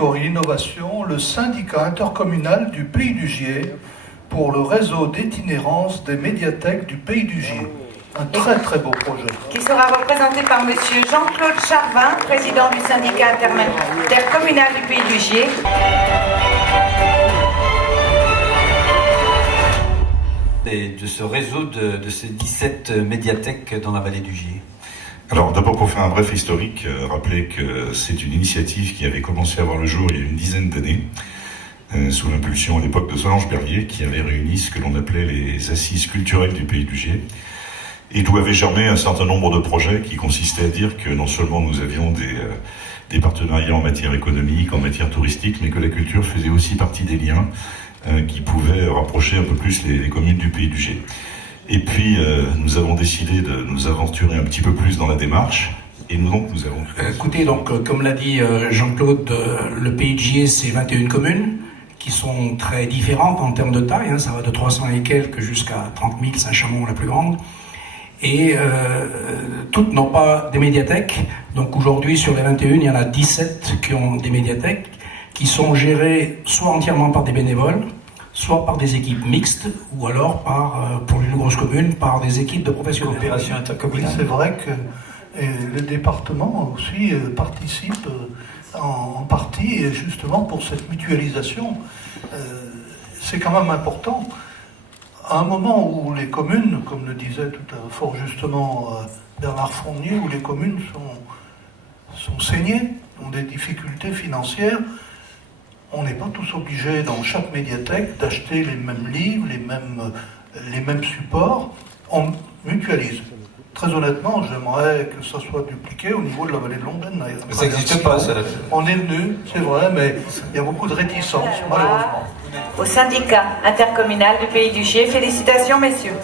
catégorie innovation, le syndicat intercommunal du Pays du Gier pour le réseau d'itinérance des médiathèques du Pays du Gier. Un très très beau projet. Qui sera représenté par Monsieur Jean-Claude Charvin, président du syndicat intercommunal du Pays du Gier. Et de ce réseau de ces 17 médiathèques dans la vallée du Gier. Alors d'abord pour faire un bref historique, rappeler que c'est une initiative qui avait commencé à voir le jour il y a une dizaine d'années, sous l'impulsion à l'époque de Solange Berlier, qui avait réuni ce que l'on appelait les assises culturelles du Pays du Gier, et d'où avait germé un certain nombre de projets qui consistaient à dire que non seulement nous avions des partenariats en matière économique, en matière touristique, mais que la culture faisait aussi partie des liens qui pouvaient rapprocher un peu plus les communes du Pays du Gier. Et puis, nous avons décidé de nous aventurer un petit peu plus dans la démarche. Et nous avons... Écoutez, comme l'a dit Jean-Claude, le Pays du Gier, c'est 21 communes qui sont très différentes en termes de taille. Ça va de 300 et quelques jusqu'à 30 000, Saint-Chamond la plus grande. Et toutes n'ont pas des médiathèques. Donc aujourd'hui, sur les 21, il y en a 17 qui ont des médiathèques, qui sont gérées soit entièrement par des bénévoles, soit par des équipes mixtes, ou alors pour une grosse commune, par des équipes de professionnels. Coopération intercommunale. Oui, c'est vrai que le département aussi participe en partie justement pour cette mutualisation. C'est quand même important. À un moment où les communes, comme le disait fort justement Bernard Fournier, où les communes sont saignées, ont des difficultés financières, on n'est pas tous obligés dans chaque médiathèque d'acheter les mêmes livres, les mêmes supports. On mutualise. Très honnêtement, j'aimerais que ça soit dupliqué au niveau de la vallée de Londaine. Mais ça n'existe pas, ça. On est venu, c'est vrai, mais il y a beaucoup de réticences, malheureusement. Au syndicat intercommunal du Pays du Gier, félicitations messieurs.